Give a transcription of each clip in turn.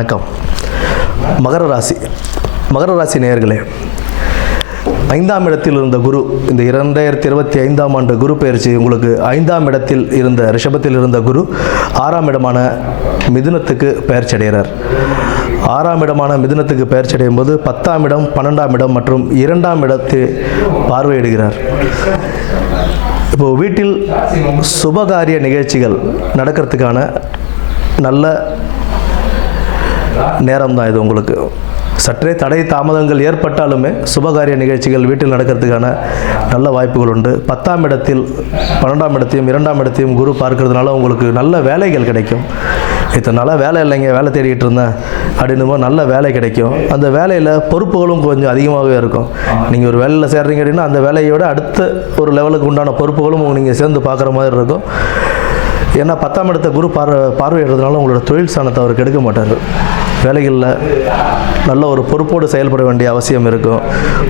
வணக்கம். மகர ராசி நேயர்களே, 5ஆம் இடத்தில் இருந்த குரு, இந்த 2025ஆம் ஆண்டு குரு பெயர்ச்சி உங்களுக்கு 5ஆம் இடத்தில் இருந்த ரிஷபத்தில் இருந்த குரு 6ஆம் இடமான மிதுனத்துக்கு பெயர்ச்சி அடைகிறார். 6ஆம் இடமான மிதுனத்துக்கு பெயர்ச்சி அடையும் போது 10ஆம் இடம், 12ஆம் இடம் மற்றும் 2ஆம் இடத்தை பார்வையிடுகிறார். இப்போது வீட்டில் சுபகாரிய நிகழ்ச்சிகள் நடக்கிறதுக்கான நல்ல நேரம் தான் இது. உங்களுக்கு சற்றே தடை தாமதங்கள் ஏற்பட்டாலுமே சுபகாரிய நிகழ்ச்சிகள் வீட்டில் நடக்கிறதுக்கான நல்ல வாய்ப்புகள் உண்டு. 10ஆம் இடத்தில் 12ஆம் இடத்தையும் 2ஆம் இடத்தையும் குரு பார்க்கறதுனால உங்களுக்கு நல்ல வேலைகள் கிடைக்கும். இத்தனை நாளாக வேலை இல்லைங்க, வேலை தேடிக்கிட்டு இருந்தேன் அப்படின்னும் போது நல்ல வேலை கிடைக்கும். அந்த வேலையில் பொறுப்புகளும் கொஞ்சம் அதிகமாகவே இருக்கும். நீங்கள் ஒரு வேலையில் சேர்றீங்க அப்படின்னா அந்த வேலையோட அடுத்த ஒரு லெவலுக்கு உண்டான பொறுப்புகளும் நீங்கள் சேர்ந்து பார்க்குற மாதிரி இருக்கும். ஏன்னா 10ஆம் இடத்தை குரு பார்வையிடுறதுனால உங்களோட தொழில் ஸ்தானத்தை அவர் கெடுக்க மாட்டார். வேலைகளில் நல்ல ஒரு பொறுப்போடு செயல்பட வேண்டிய அவசியம் இருக்கும்.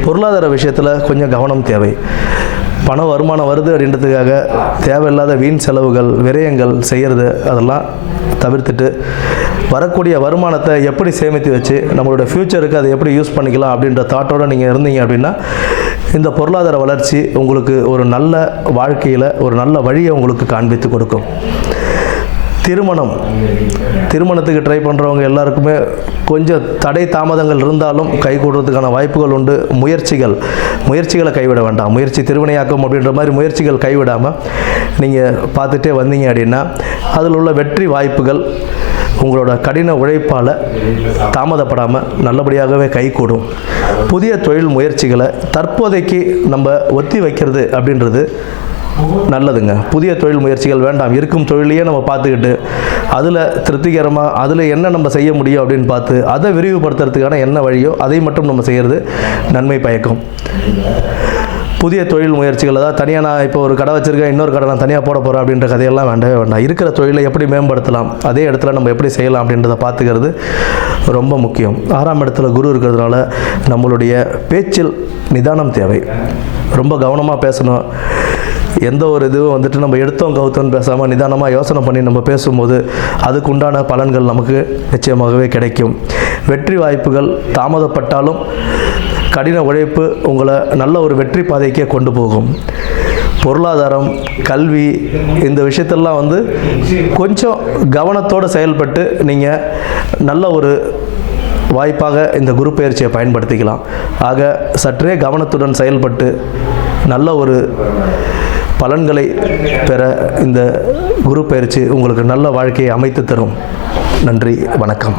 பொருளாதார விஷயத்தில் கொஞ்சம் கவனம் தேவை. பண வருமானம் வருது அப்படின்றதுக்காக தேவையில்லாத வீண் செலவுகள், விரயங்கள் செய்கிறது அதெல்லாம் தவிர்த்துட்டு வரக்கூடிய வருமானத்தை எப்படி சேமித்து வச்சு நம்மளோட ஃப்யூச்சருக்கு அதை எப்படி யூஸ் பண்ணிக்கலாம் அப்படின்ற தாட்டோடு நீங்கள் இருந்தீங்க அப்படின்னா இந்த பொருளாதார வளர்ச்சி உங்களுக்கு ஒரு நல்ல வாழ்க்கையில் ஒரு நல்ல வழியை உங்களுக்கு காண்பித்து கொடுக்கும். திருமணத்துக்கு ட்ரை பண்ணுறவங்க எல்லாருக்குமே கொஞ்சம் தடை தாமதங்கள் இருந்தாலும் கை கூடுறதுக்கான வாய்ப்புகள் உண்டு. முயற்சிகளை கைவிட வேண்டாம். முயற்சி திருவினையாக்கும் அப்படின்ற மாதிரி முயற்சிகள் கைவிடாமல் நீங்கள் பார்த்துட்டே வந்தீங்க அப்படின்னா அதில் உள்ள வெற்றி வாய்ப்புகள் உங்களோட கடின உழைப்பால் தாமதப்படாமல் நல்லபடியாகவே கைகூடும். புதிய தொழில் முயற்சிகளை தற்போதைக்கு நம்ம ஒத்தி வைக்கிறது அப்படின்றது நல்லதுங்க. புதிய தொழில் முயற்சிகள் வேண்டாம். இருக்கும் தொழிலையே நம்ம பார்த்துக்கிட்டு அதில் திருப்திகரமாக அதில் என்ன நம்ம செய்ய முடியும் அப்படின்னு பார்த்து அதை விரிவுபடுத்துறதுக்கான என்ன வழியோ அதை மட்டும் நம்ம செய்கிறது நன்மை பயக்கும். புதிய தொழில் முயற்சிகள் தான் தனியாக நான் இப்போ ஒரு கடை வச்சுருக்கேன், இன்னொரு கடை நான் தனியாக போட போகிறேன் அப்படின்ற கதையெல்லாம் வேண்டவே வேண்டாம். இருக்கிற தொழிலை எப்படி மேம்படுத்தலாம், அதே இடத்துல நம்ம எப்படி செய்யலாம் அப்படின்றத பார்த்துக்கிறது ரொம்ப முக்கியம். 6ஆம் இடத்துல குரு இருக்கிறதுனால நம்மளுடைய பேச்சில் நிதானம் தேவை. ரொம்ப கவனமாக பேசணும். எந்த ஒரு இதுவும் வந்துட்டு நம்ம எடுத்தோம் கவுத்தோன்னு பேசாமல் நிதானமாக யோசனை பண்ணி நம்ம பேசும்போது அதுக்கு உண்டான பலன்கள் நமக்கு நிச்சயமாகவே கிடைக்கும். வெற்றி வாய்ப்புகள் தாமதப்பட்டாலும் கடின உழைப்பு உங்களை நல்ல ஒரு வெற்றி பாதைக்கே கொண்டு போகும். பொருளாதாரம், கல்வி, இந்த விஷயத்தெல்லாம் கொஞ்சம் கவனத்தோடு செயல்பட்டு நீங்கள் நல்ல ஒரு வாய்ப்பாக இந்த குரு பயிற்சியை பயன்படுத்திக்கலாம். ஆக சற்றே கவனத்துடன் செயல்பட்டு நல்ல ஒரு பலன்களை பெற இந்த குரு பயிற்சி உங்களுக்கு நல்ல வாழ்க்கையை அமைத்து தரும். நன்றி, வணக்கம்.